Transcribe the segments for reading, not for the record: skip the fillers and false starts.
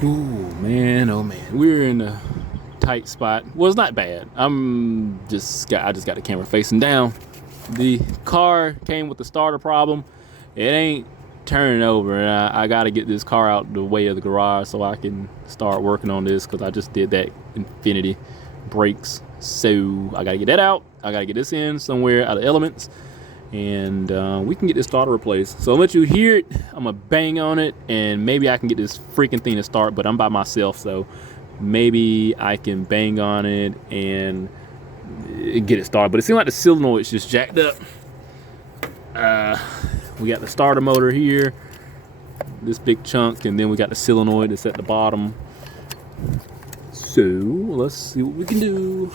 Ooh, man, oh man, we're in a tight spot. Well, it's not bad. I just got the camera facing down. The car came with the starter problem. It ain't turning over, and I got to get this car out the way of the garage so I can start working on this, because I just did that infinity brakes. So I got to get that out. I got to get this in somewhere out of elements, and we can get this starter replaced. So I'll let you hear it. I'm gonna bang on it, and maybe I can get this freaking thing to start, but I'm by myself, so maybe I can bang on it and get it started. But it seems like the solenoid's just jacked up. We got the starter motor here, this big chunk, and then we got the solenoid that's at the bottom. So let's see what we can do.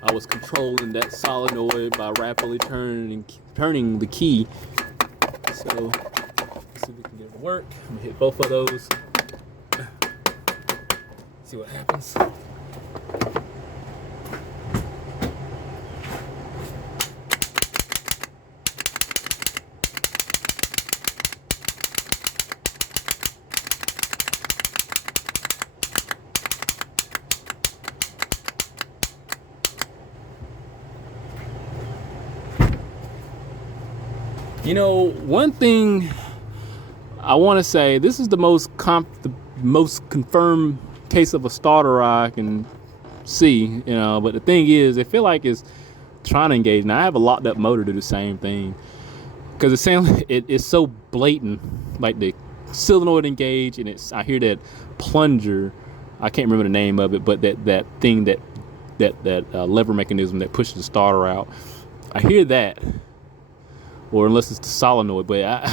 I was controlling that solenoid by rapidly turning the key. So let's see if we can get it to work. I'm gonna hit both of those. See what happens. You know, one thing I want to say, this is the most confirmed case of a starter I can see, you know, but the thing is, I feel like it's trying to engage. Now I have a locked up motor do the same thing, because it sounds, it's so blatant, like the solenoid engage, and I hear that plunger, I can't remember the name of it, but that thing, that lever mechanism that pushes the starter out, I hear that. Or unless it's the solenoid, but I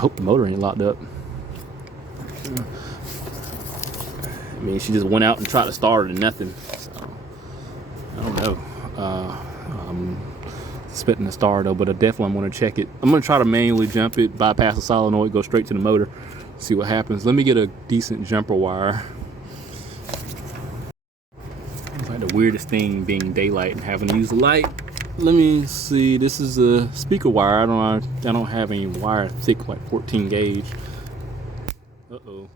hope the motor ain't locked up. I mean, she just went out and tried to start it and nothing. So I don't know. I'm expecting to start though, but I definitely want to check it. I'm gonna try to manually jump it, bypass the solenoid, go straight to the motor, see what happens. Let me get a decent jumper wire. It's like the weirdest thing being daylight and having to use the light. Let me see. This is a speaker wire. I don't have any wire thick, like 14 gauge. Uh-oh.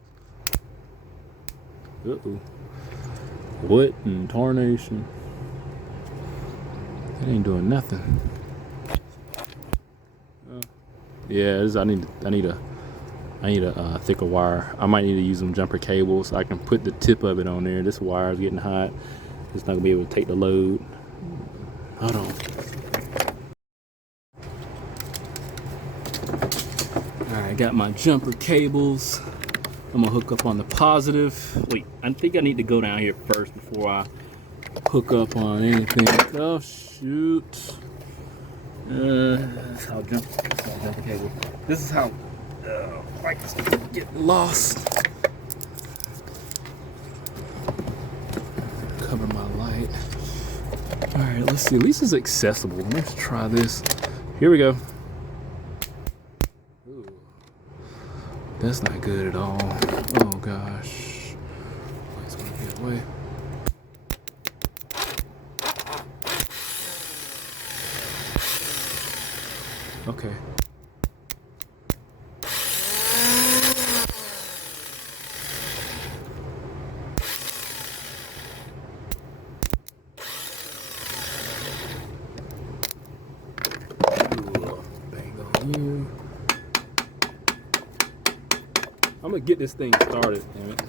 What in tarnation? It ain't doing nothing. Yeah, I need a thicker wire. I might need to use some jumper cables so I can put the tip of it on there. This wire is getting hot. It's not gonna be able to take the load. Hold on. Alright, got my jumper cables. I'm gonna hook up on the positive. Wait, I think I need to go down here first before I hook up on anything. Oh shoot. That's how jumper cable. This is how lights get lost. Cover my light. All right, let's see. At least it's accessible. Let's try this. Here we go. Ooh, that's not good at all. Oh gosh. It's gonna get away. Okay. You. I'm gonna get this thing started, damn it.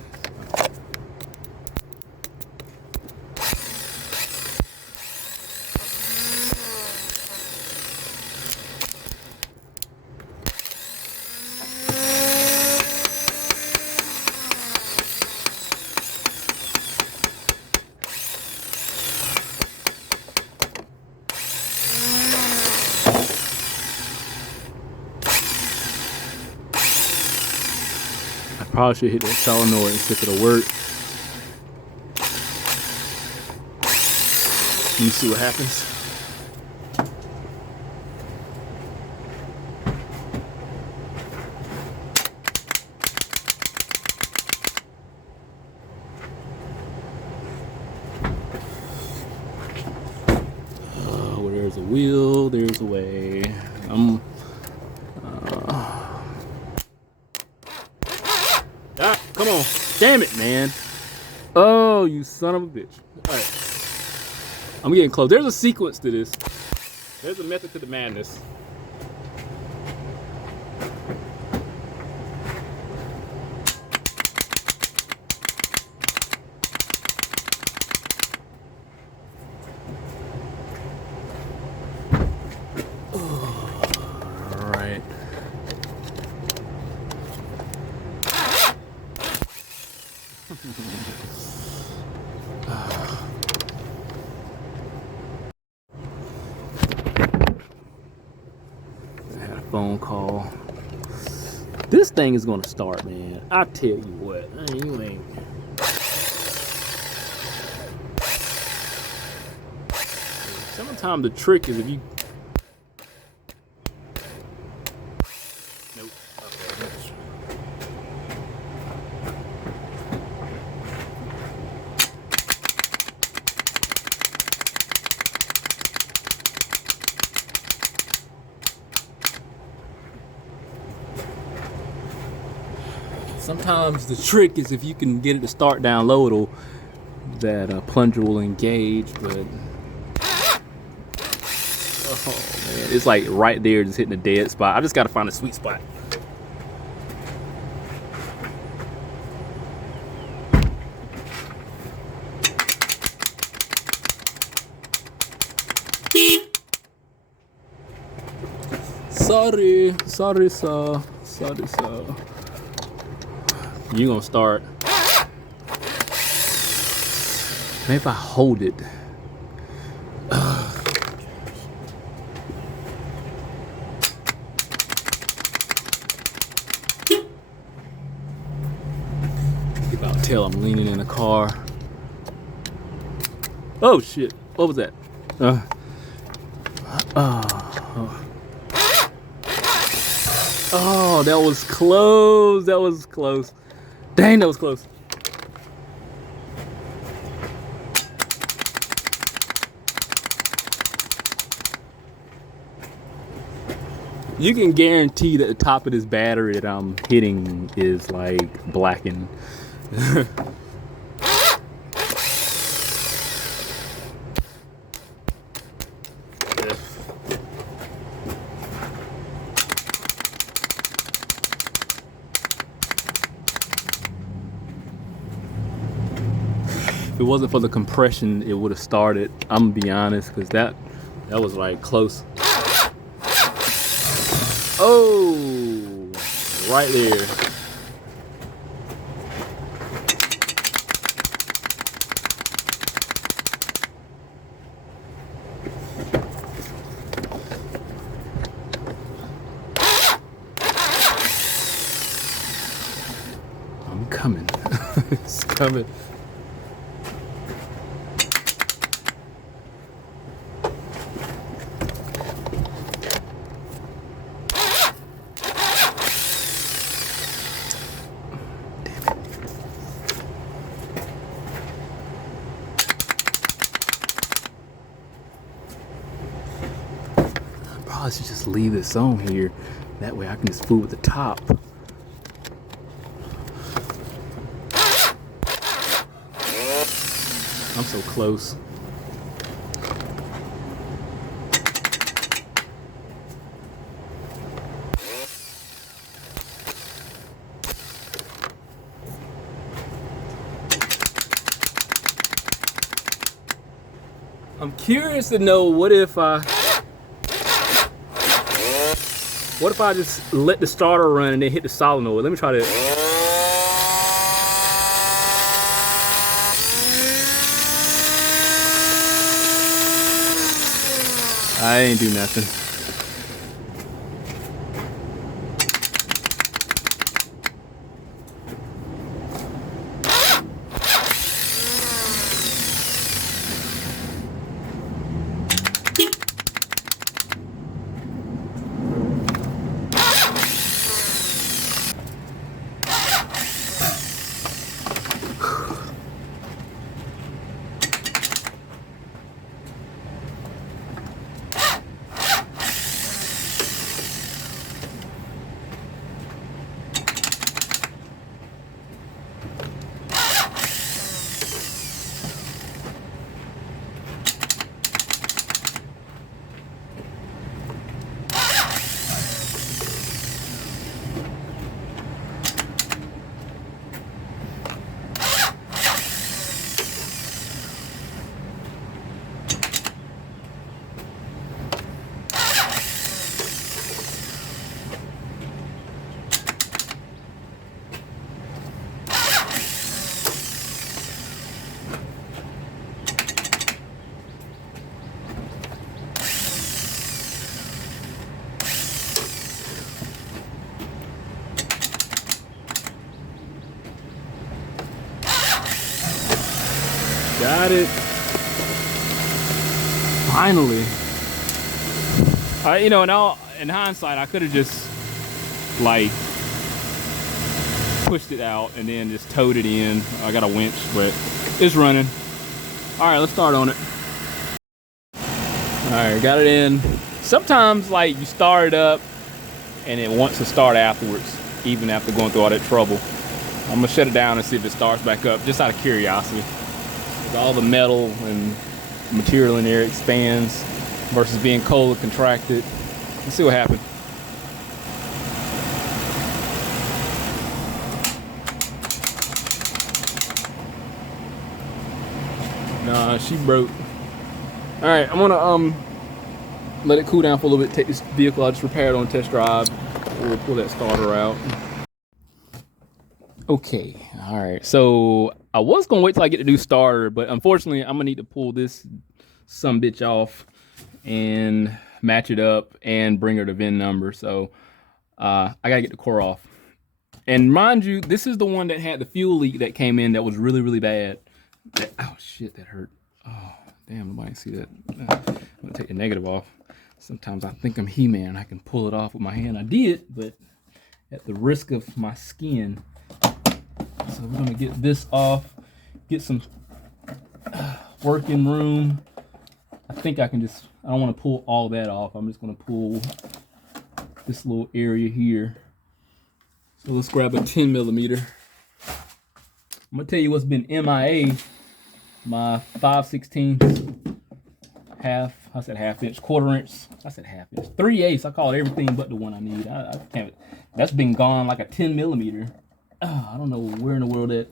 Probably should hit that solenoid and see if it'll work. Let me see what happens. Where there's a will, there's a way. Come on. Damn it, man. Oh, you son of a bitch. All right. I'm getting close. There's a sequence to this. There's a method to the madness. All right. I had a phone call. This thing is gonna start, man. I tell you what, you ain't. Sometimes the trick is if you. Nope. Okay. Sometimes the trick is if you can get it to start down low, that plunger will engage, but oh man, it's like right there, just hitting a dead spot. I just gotta find a sweet spot. Sorry, sir. You gonna start. Maybe if I hold it. If I'll tell I'm leaning in the car. Oh shit! What was that? Oh, that was close. That was close. Dang, that was close. You can guarantee that the top of this battery that I'm hitting is like blackened. If it wasn't for the compression, it would have started. I'm gonna be honest, because that was like close. Oh, right there. I'm coming. It's coming. I should just leave this on here. That way I can just fool with the top. I'm so close. I'm curious to know what if I just let the starter run and then hit the solenoid. Let me try that. I ain't do nothing. Got it. Finally. You know, in hindsight, I could have just like pushed it out and then just towed it in. I got a winch, but it's running. All right, let's start on it. All right, got it in. Sometimes like you start it up and it wants to start afterwards, even after going through all that trouble. I'm gonna shut it down and see if it starts back up, just out of curiosity. All the metal and material in there expands versus being cold and contracted. Let's see what happens. Nah, she broke. All right, I'm gonna let it cool down for a little bit. Take this vehicle I just repaired on test drive. We'll pull that starter out. Okay, all right. So I was gonna wait till I get the new starter, but unfortunately, I'm gonna need to pull this sumbitch off and match it up and bring her the VIN number. So I gotta get the core off. And mind you, this is the one that had the fuel leak that came in that was really, really bad. Oh shit, that hurt. Oh damn, nobody see that. I'm gonna take the negative off. Sometimes I think I'm He-Man. I can pull it off with my hand. I did, but at the risk of my skin. So we're gonna get this off, get some working room. I think I can just, I don't wanna pull all that off. I'm just gonna pull this little area here. So let's grab a 10mm. I'm gonna tell you what's been MIA. My 5/16 half, I said half-inch, quarter-inch, I said half-inch, 3/8. I call it everything but the one I need. I can't, that's been gone like a 10mm. Oh, I don't know where in the world that.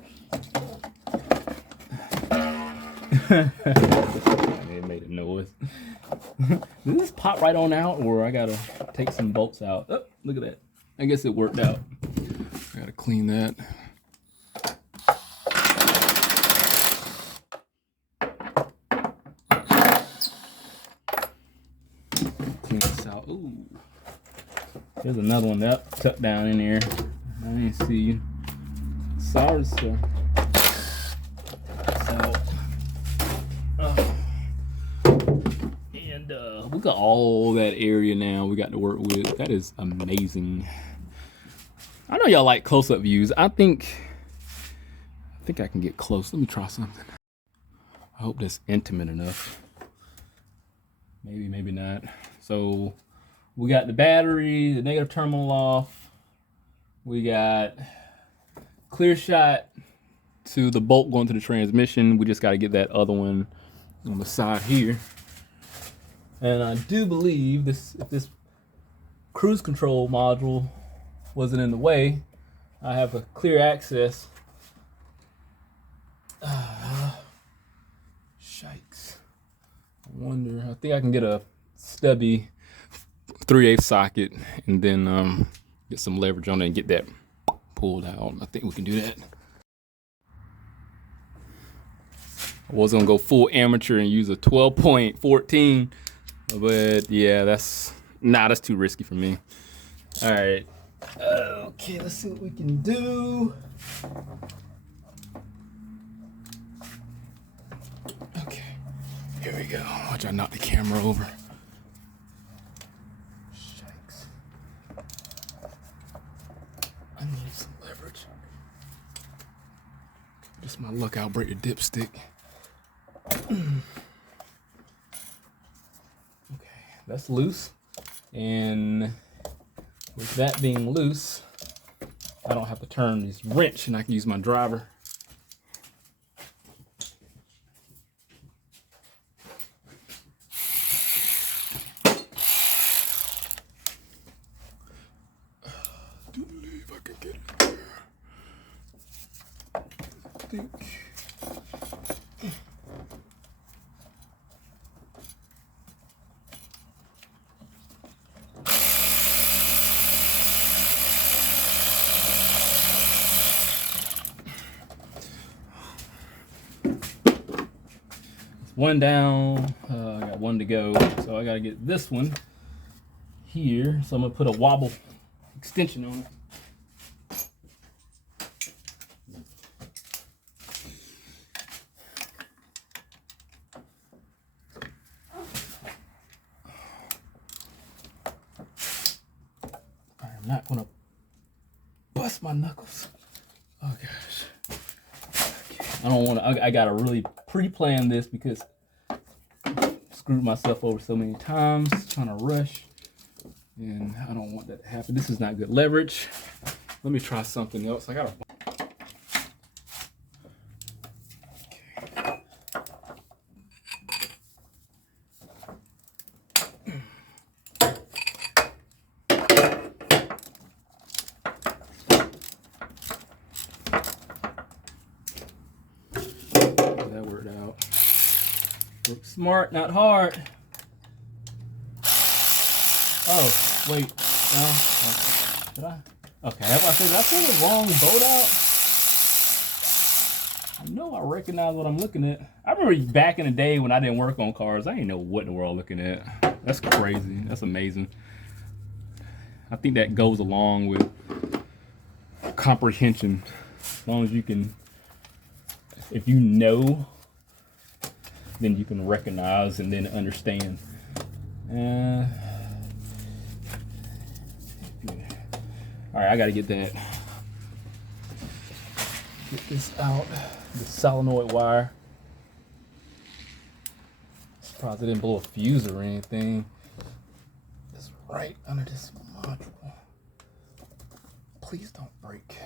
It made a noise. Did this pop right on out, or I gotta take some bolts out? Oh, look at that. I guess it worked out. I gotta clean that. Clean this out. Ooh. There's another one that tucked down in there. I didn't see you. Sorry, sir. So, and we got all that area now we got to work with. That is amazing. I know y'all like close-up views. I think I can get close. Let me try something. I hope that's intimate enough. Maybe, maybe not. So we got the battery, the negative terminal off. We got clear shot to the bolt going to the transmission. We just got to get that other one on the side here. And I do believe this, if this cruise control module wasn't in the way, I have a clear access. Shikes. I wonder, I think I can get a stubby 3/8 socket and then get some leverage on it and get that pulled out. I think we can do that. I was gonna go full amateur and use a 12.14, but yeah, that's too risky for me. All right. Okay, let's see what we can do. Okay, here we go. Watch I knock the camera over. Shikes. I need some leverage. Just my luck, I'll break the dipstick. Okay, that's loose. And with that being loose, I don't have to turn this wrench and I can use my driver. I do believe I can get it there. I think. One down, I got one to go, so I gotta get this one here. So I'm gonna put a wobble extension on it. not gonna bust my knuckles. Oh gosh. Okay. I don't want to. I gotta really pre-plan this because I screwed myself over so many times trying to rush, and I don't want that to happen. This is not good leverage. Let me try something else. I gotta. That worked out. Work smart, not hard. Oh, wait. No. Okay. Did I? Okay, did I pull the wrong bolt out? I know I recognize what I'm looking at. I remember back in the day when I didn't work on cars, I didn't know what in the world I'm looking at. That's crazy. That's amazing. I think that goes along with comprehension. As long as you can, if you know, then you can recognize and then understand. All right, I gotta get that. Get this out, the solenoid wire. Surprised I didn't blow a fuse or anything. It's right under this module. Please don't break.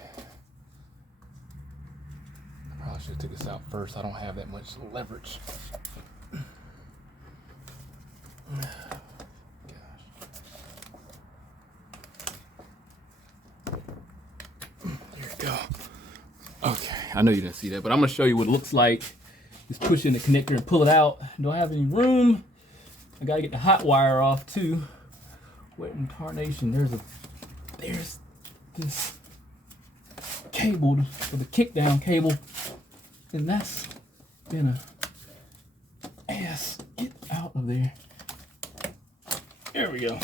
I probably should have took this out first. I don't have that much leverage. Okay, I know you didn't see that, but I'm gonna show you what it looks like. Just push in the connector and pull it out. Don't have any room. I gotta get the hot wire off too. What in tarnation? There's this cable for the kick down cable, and that's gonna ass get out of there. There we go.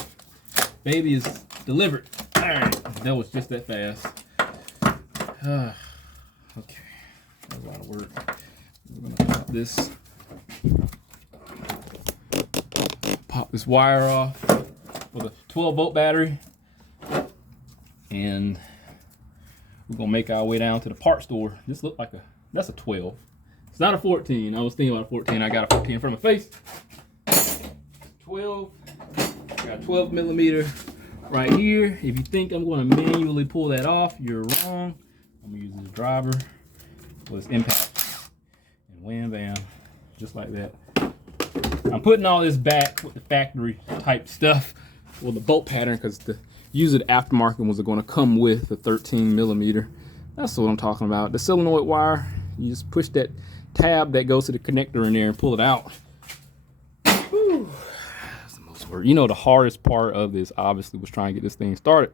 Baby is delivered. All right, that was just that fast. Okay, that's a lot of work. We're gonna pop this wire off with a 12-volt battery, and we're gonna make our way down to the part store. This looks like that's a 12. It's not a 14. I was thinking about a 14. I got a 14 in front of my face. 12. Got 12 millimeter right here. If you think I'm gonna manually pull that off, you're wrong. I'm gonna use this driver with its impact, and wham bam, just like that. I'm putting all this back with the factory type stuff, well, the bolt pattern, because the user aftermarket ones are going to come with the 13 millimeter. That's what I'm talking about. The solenoid wire, you just push that tab that goes to the connector in there and pull it out. Whew. That's the most work. You know, the hardest part of this obviously was trying to get this thing started.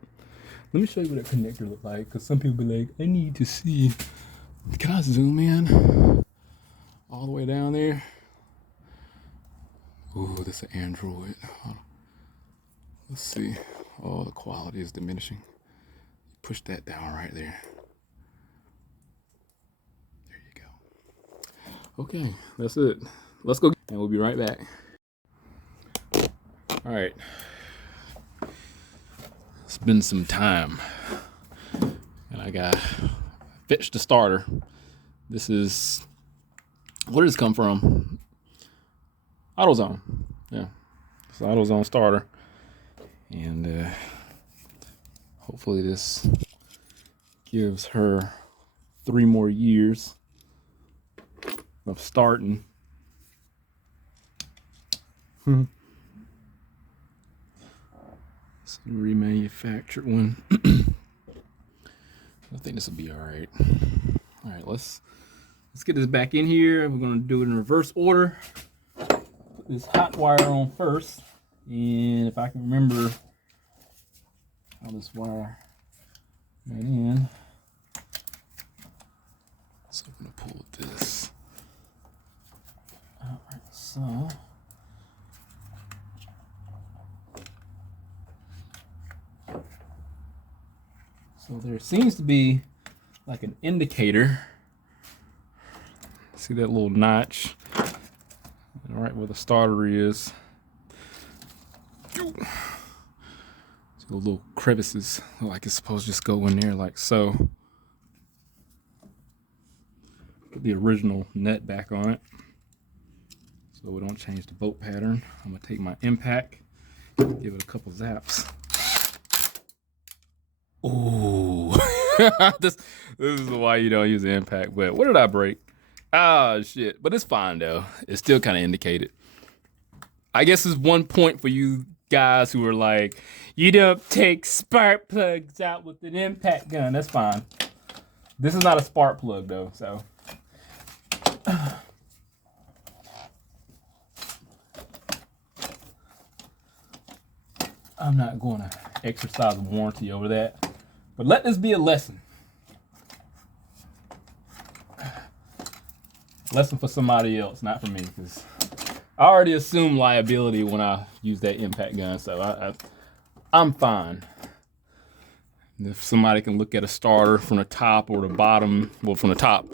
Let me show you what that connector looked like, because some people be like, I need to see. Can I zoom in all the way down there? Ooh, this is an Android. Let's see. Oh, the quality is diminishing. Push that down right there. There you go. Okay, that's it. Let's go, and we'll be right back. All right. It's been some time, and I got fetched the starter. This is, where did this come from? AutoZone. Yeah, it's an AutoZone starter, and hopefully this gives her 3 more years of starting. It's a remanufactured one. I think this will be all right. All right, let's get this back in here. We're gonna do it in reverse order. Put this hot wire on first, and if I can remember how this wire went in, so I'm gonna pull this out like so. So there seems to be like an indicator. See that little notch right where the starter is. So The little crevices, like it's supposed to just go in there like so. Put the original nut back on it so we don't change the bolt pattern. I'm gonna take my impact, give it a couple zaps. Ooh. this is why you don't use the impact. But what did I break? Ah, shit. But it's fine though. It's still kind of indicated. I guess it's 1 point for you guys who are like, you don't take spark plugs out with an impact gun. That's fine. This is not a spark plug though, so. I'm not going to exercise warranty over that, but let this be a lesson. Lesson for somebody else, not for me, because I already assume liability when I use that impact gun, so I'm fine. If somebody can look at a starter from the top or the bottom, well, from the top,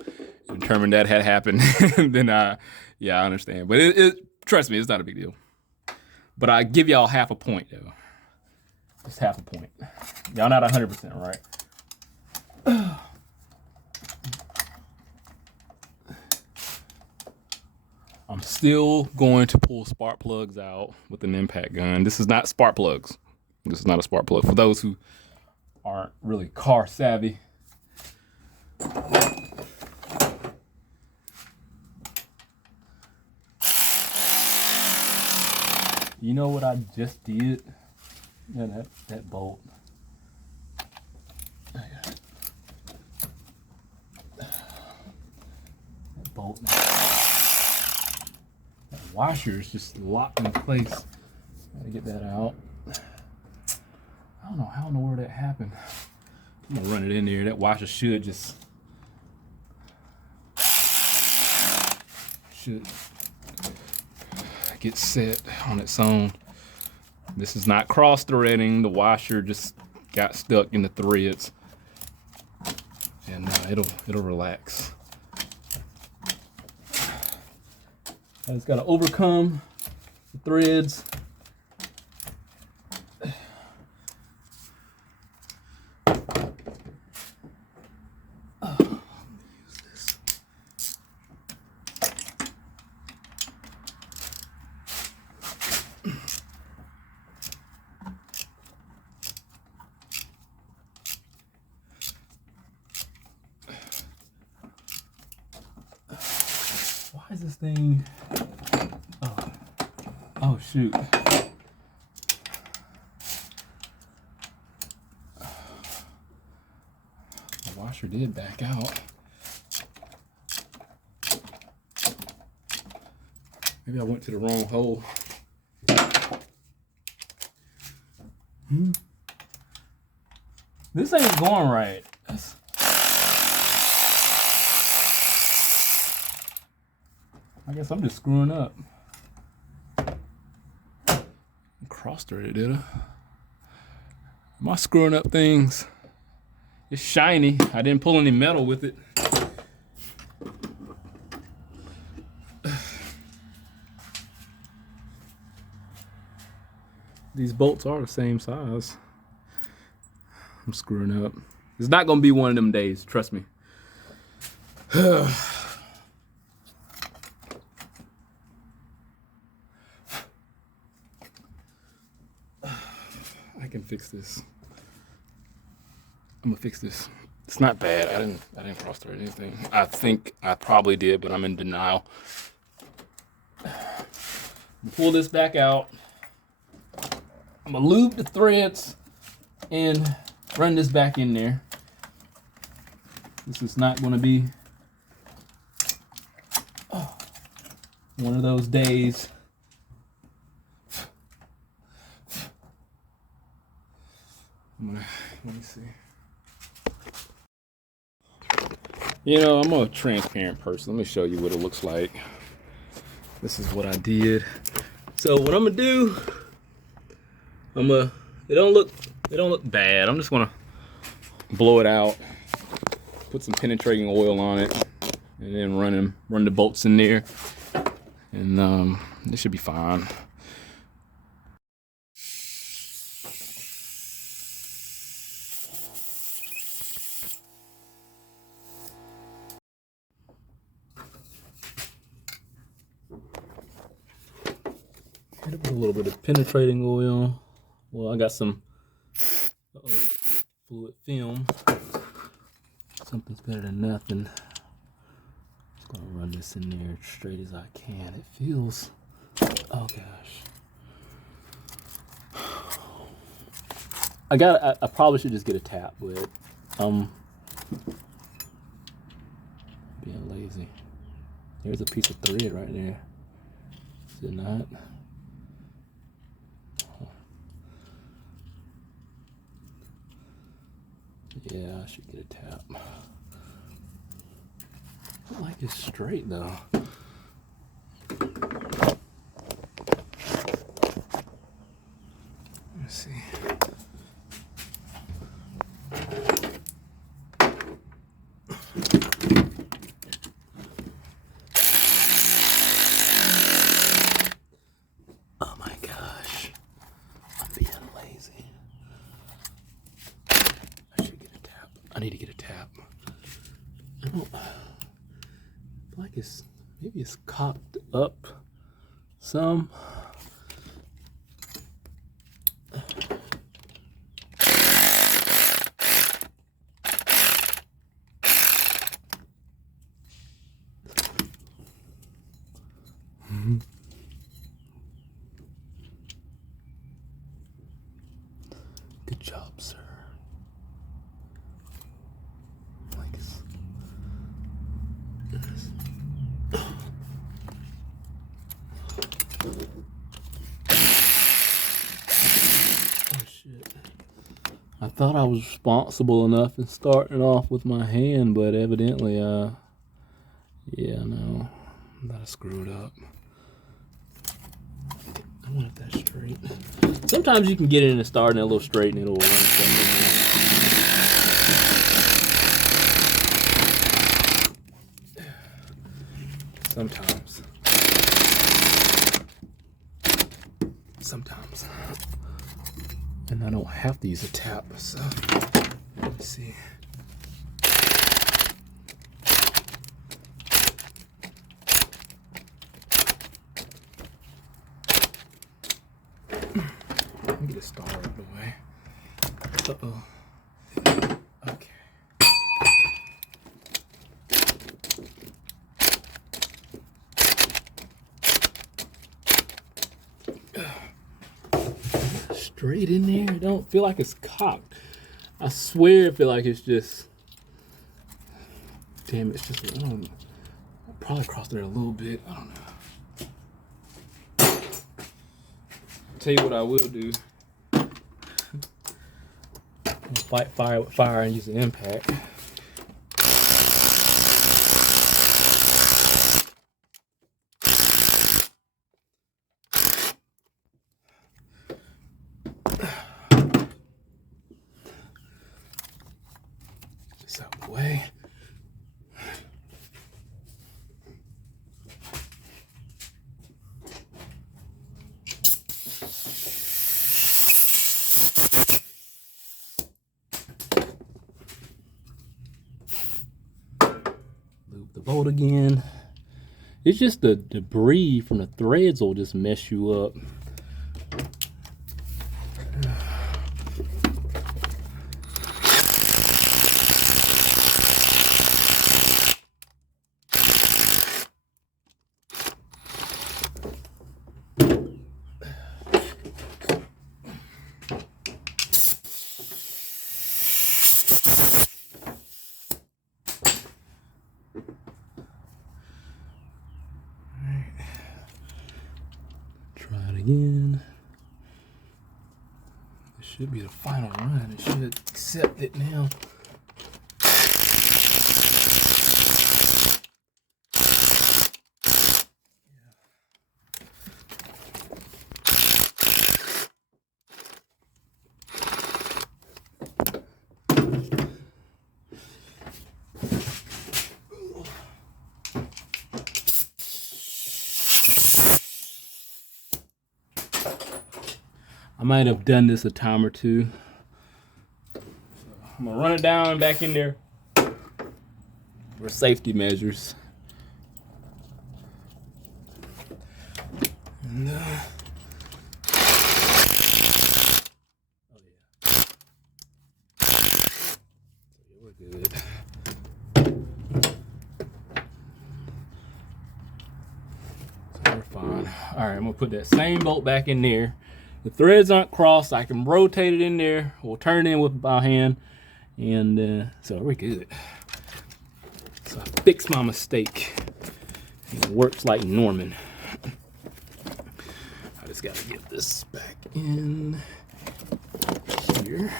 and determine that had happened, then yeah, I understand. But trust me, it's not a big deal. But I give y'all half a point though. Just half a point. Y'all not 100% right. I'm still going to pull spark plugs out with an impact gun. This is not spark plugs. This is not a spark plug. For those who aren't really car savvy. You know what I just did? Yeah, that bolt. That bolt. That washer is just locked in place. Gotta get that out. I don't know where that happened. I'm gonna run it in there. That washer should get set on its own. This is not cross threading. The washer just got stuck in the threads, and it'll relax. I just gotta overcome the threads. Why is this thing? Oh shoot. The washer did back out. Maybe I went to the wrong hole. This ain't going right. I guess I'm just screwing up. Cross-threaded, did I? Am I screwing up things? It's shiny. I didn't pull any metal with it. These bolts are the same size. I'm screwing up. It's not gonna be one of them days, trust me. I can fix this. I'm gonna fix this. It's not bad. I didn't cross thread anything. I think I probably did, but I'm in denial. Pull this back out. I'm gonna lube the threads and run this back in there. This is not gonna be one of those days. Let me see. You know, I'm a transparent person. Let me show you what it looks like. This is what I did. So what I'm gonna do, it don't look bad. I'm just gonna blow it out, put some penetrating oil on it, and then run the bolts in there, and this should be fine. Put a little bit of penetrating oil. Well, I got some fluid film. Something's better than nothing. Just gonna run this in there as straight as I can. It feels, oh gosh. I probably should just get a tap, but being lazy. There's a piece of thread right there. Is it not? Yeah, I should get a tap. I like it straight though. Let's see. Oh my gosh. I'm being lazy. I should get a tap. I need to get a tap. I don't feel like maybe it's cocked up some. Good job, sir. Like oh shit. I thought I was responsible enough in starting off with my hand, but evidently, yeah, no, I screwed up. I want that straight. Sometimes you can get it in and start a little straight and it'll run stuff in there. Sometimes. And I don't have to use a tap, so let's see. Let me get a star out of the way. Uh-oh. Okay. Straight in there. It don't feel like it's cocked. I swear I feel like it's just, damn, it's just, I don't know. I probably crossed there a little bit. I don't know. Tell you what I will do. I'll fight fire with fire and use the impact. Just out of the way. Loop the bolt again. It's just the debris from the threads will just mess you up. Try it again. This should be the final run. It should accept it now. I might have done this a time or two. I'm gonna run it down and back in there for safety measures. And All right, I'm gonna put that same bolt back in there. The threads aren't crossed. I can rotate it in there. We'll turn it in with my hand, and so we're good. So I fixed my mistake. It works like Norman. I just gotta get this back in here.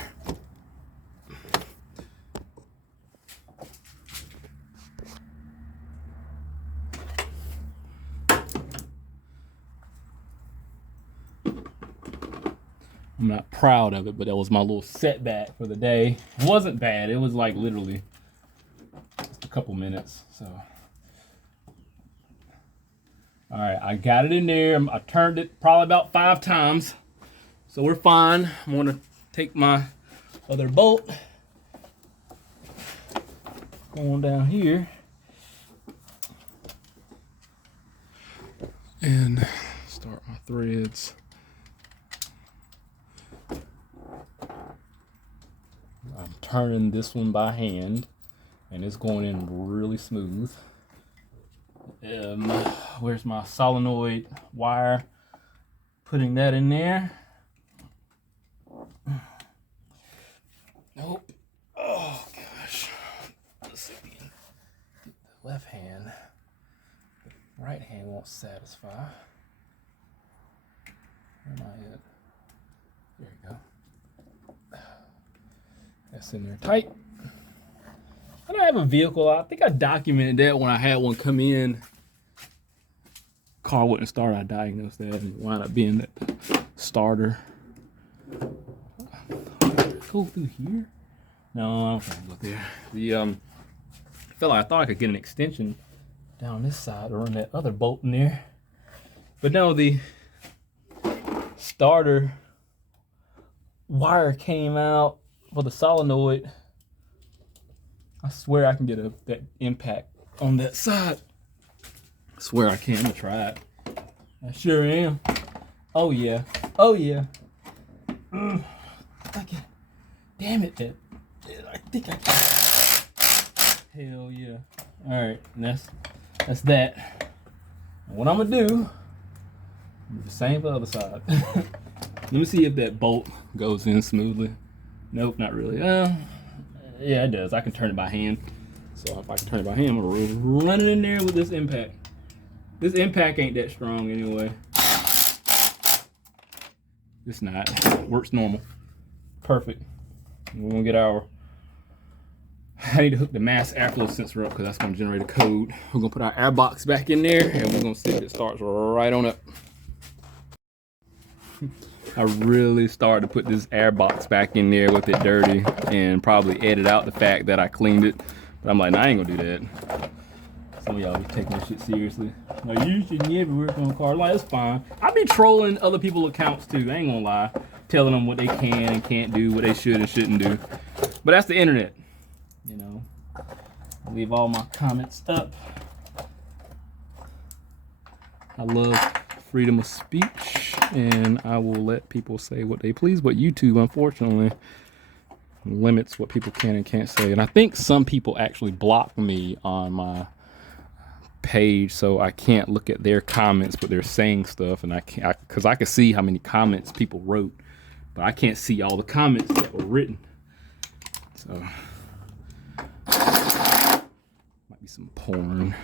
I'm not proud of it, but that was my little setback for the day. It wasn't bad. It was like literally just a couple minutes. So, all right, I got it in there. I turned it probably about 5 times. So we're fine. I'm gonna take my other bolt, go on down here, and start my threads. I'm turning this one by hand, and it's going in really smooth. Where's my solenoid wire? Putting that in there. Nope. Oh gosh. Let's see. The left hand. The right hand won't satisfy. Where am I at? There you go. That's in there tight. And I have a vehicle. I think I documented that when I had one come in. Car wouldn't start. I diagnosed that, and it wound up being that starter. Go through here? No, I don't think I'll go there. I thought I could get an extension down this side or run that other bolt in there. But no, the starter wire came out for the solenoid. I swear I can get that impact on that side. I swear I can. I'm gonna try it. I sure am. Oh yeah. Oh yeah. Damn it, I think I can. Hell yeah. Alright, and that's that. And what I'm gonna do, the same for the other side. Let me see if that bolt goes in smoothly. Nope, not really. Yeah, it does. I can turn it by hand. So if I can turn it by hand, I'm gonna run it in there with this impact. This impact ain't that strong anyway. It's not. It works normal. Perfect. We're gonna get our. I need to hook the mass airflow sensor up because that's gonna generate a code. We're gonna put our air box back in there, and we're gonna see if it starts right on up. I really started to put this air box back in there with it dirty and probably edit out the fact that I cleaned it. But I'm like, nah, I ain't gonna do that. Some of y'all be taking this shit seriously. Like, you should never work on a car. Like, it's fine. I be trolling other people's accounts too, I ain't gonna lie. Telling them what they can and can't do, what they should and shouldn't do. But that's the internet, you know. I leave all my comments up. I love freedom of speech, and I will let people say what they please. But YouTube, unfortunately, limits what people can and can't say. And I think some people actually block me on my page, so I can't look at their comments, but they're saying stuff, and I can't, because I can see how many comments people wrote, but I can't see all the comments that were written. So might be some porn.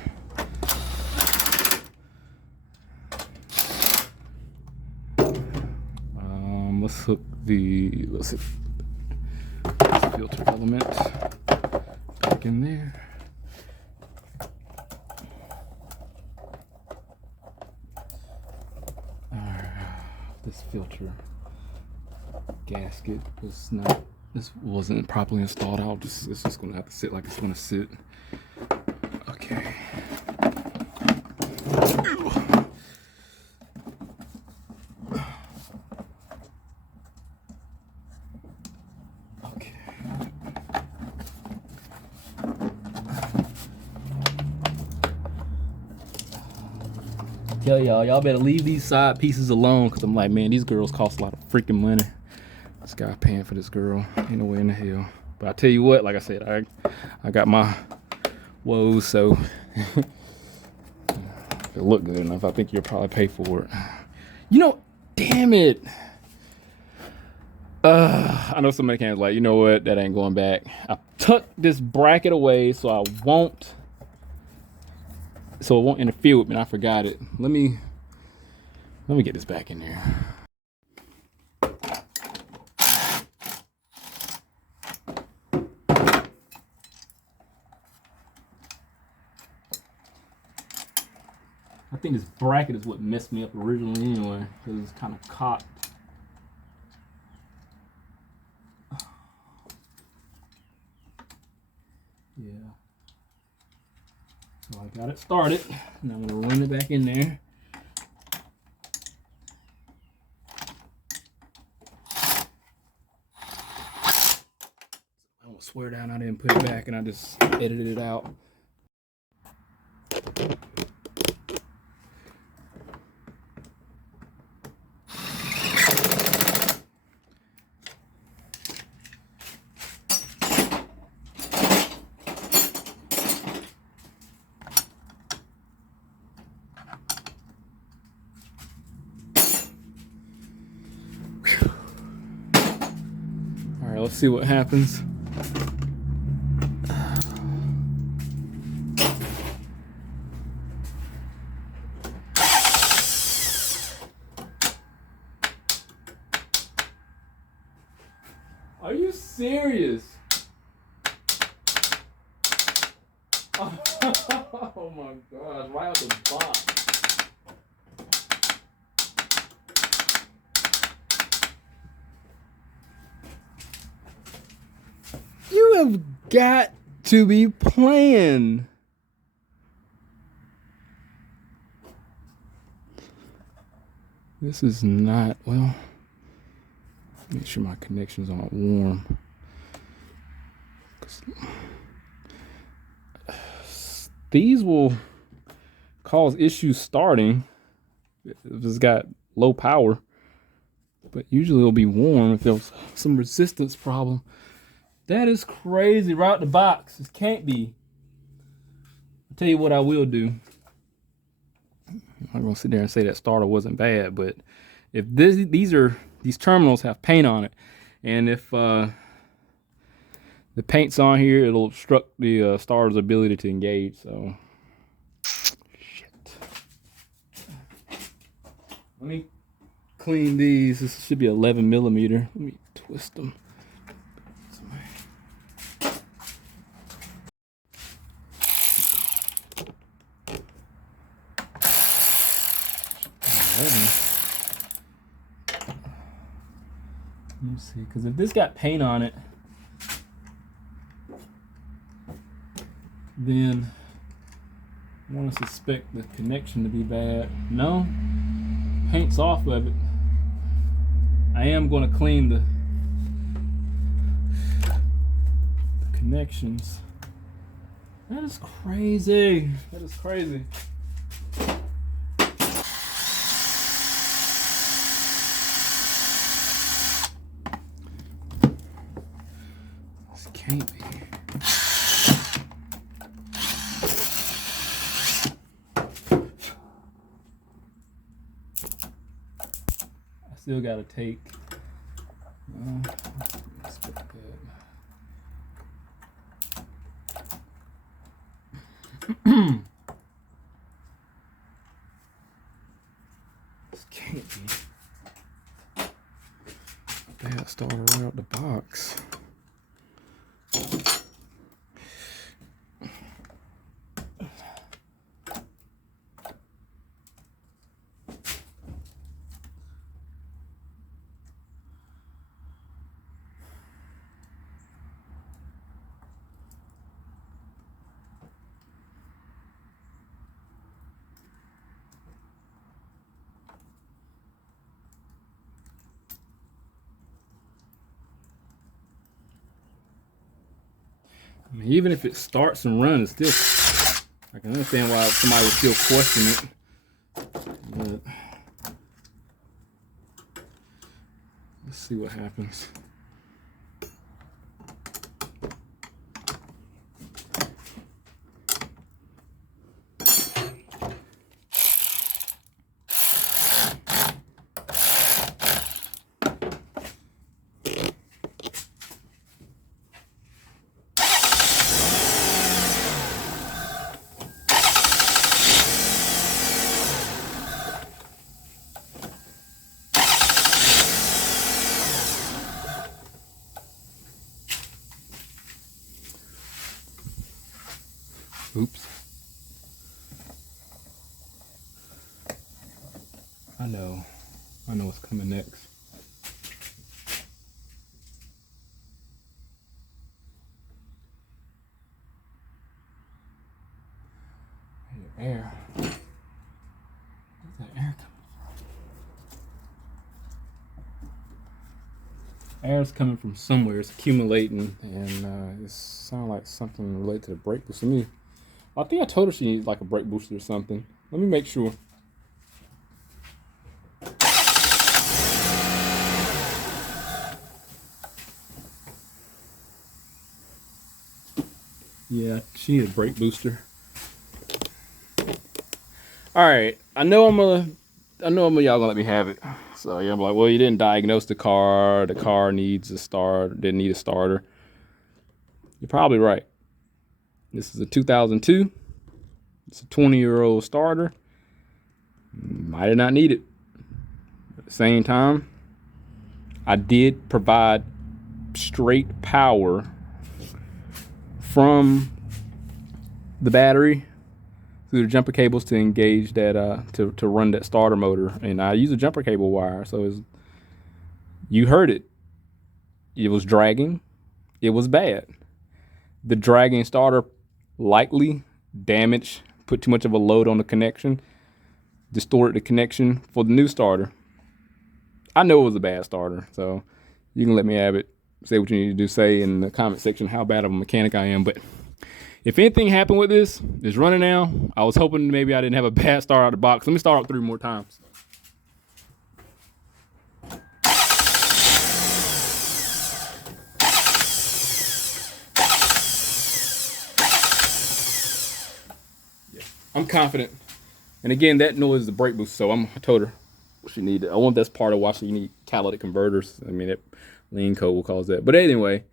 Let's hook the filter element back in there. This filter gasket was not. This wasn't properly installed. It's just gonna have to sit like it's gonna sit. Okay. Tell y'all better leave these side pieces alone, because I'm like, man, these girls cost a lot of freaking money. This guy paying for this girl, ain't no way in the hell. But I tell you what, like I said, I got my woes, so if it look good enough, I think you'll probably pay for it. You know, damn it. I know some mechanics like, you know what, that ain't going back. I tucked this bracket away so it won't interfere with me, and I forgot it. Let me get this back in there. I think this bracket is what messed me up originally anyway, because it's kind of cocked. Yeah. So I got it started. Now I'm gonna run it back in there. I won't swear down I didn't put it back and I just edited it out. All right, let's see what happens. Are you serious? Oh my gosh, right out the box. You have got to be playing. This is not, well, make sure my connections aren't warm. These will cause issues starting if it's got low power, but usually it'll be warm if there's some resistance problem. That is crazy, right out the box. This can't be. I'll tell you what I will do. I'm not gonna sit there and say that starter wasn't bad, but if these terminals have paint on it, and if the paint's on here, it'll obstruct the starter's ability to engage. So, shit. Let me clean these. This should be 11 millimeter. Let me twist them. Let me see, because if this got paint on it, then I want to suspect the connection to be bad. No, paint's off of it. I am going to clean the connections. That is crazy. That is crazy. Can't be. I still gotta take. This can't be. Bad starter right out the box. I mean, even if it starts and runs, it's still, I can understand why somebody would still question it. But let's see what happens. Oops. I know what's coming next. Air. Where's that air coming from? Air's coming from somewhere. It's accumulating, and it sounds like something related to the brake booster. I think I told her she needs like a brake booster or something. Let me make sure. Yeah, she needs a brake booster. All right, I know y'all gonna let me have it. So yeah, I'm like, well, you didn't diagnose the car. The car needs a start. Didn't need a starter. You're probably right. This is a 2002. It's a 20-year-old starter. Might not need it. At the same time, I did provide straight power from the battery through the jumper cables to engage that to run that starter motor, and I use a jumper cable wire. So you heard it. It was dragging. It was bad. The dragging starter likely damaged, put too much of a load on the connection, distorted the connection for the new starter. I know it was a bad starter, so you can let me have it. Say what you need to do. Say in the comment section how bad of a mechanic I am. But if anything happened with this, it's running now. I was hoping maybe I didn't have a bad start out of the box. Let me start up 3 more times. Yeah, I'm confident. And again, that noise is the brake boost. So I told her what she needed. I want that's part of why she need catalytic converters. I mean, that lean code will cause that. But anyway,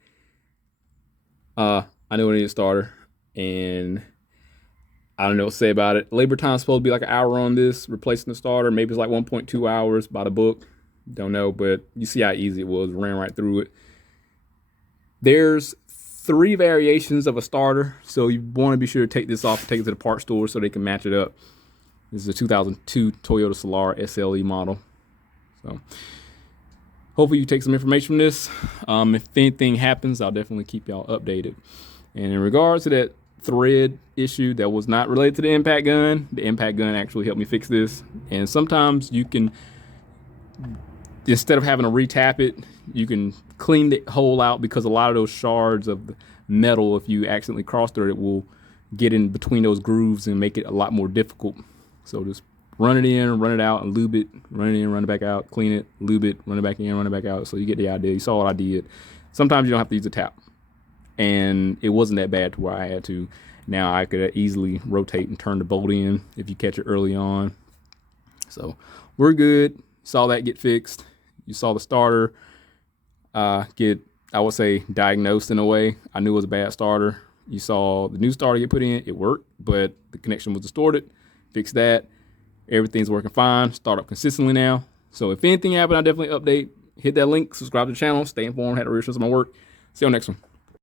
I knew I needed a starter, and I don't know what to say about it. Labor time is supposed to be like an hour on this, replacing the starter. Maybe it's like 1.2 hours by the book. Don't know, but you see how easy it was. Ran right through it. There's 3 variations of a starter, so you want to be sure to take this off, take it to the parts store so they can match it up. This is a 2002 Toyota Solara SLE model. So hopefully you take some information from this. If anything happens, I'll definitely keep y'all updated. And in regards to that thread issue that was not related to the impact gun, the impact gun actually helped me fix this. And sometimes you can, instead of having to retap it, you can clean the hole out, because a lot of those shards of metal, if you accidentally cross through it, will get in between those grooves and make it a lot more difficult. So just run it in, run it out, and lube it. Run it in, run it back out, clean it, lube it, run it back in, run it back out. So you get the idea. You saw what I did. Sometimes you don't have to use a tap. And it wasn't that bad to where I had to. Now I could easily rotate and turn the bolt in if you catch it early on. So we're good. Saw that get fixed. You saw the starter get, I would say, diagnosed in a way. I knew it was a bad starter. You saw the new starter get put in. It worked, but the connection was distorted. Fix that. Everything's working fine. Start up consistently now. So if anything happened, I'll definitely update. Hit that link, subscribe to the channel, stay informed, how to research my work. See you on the next one.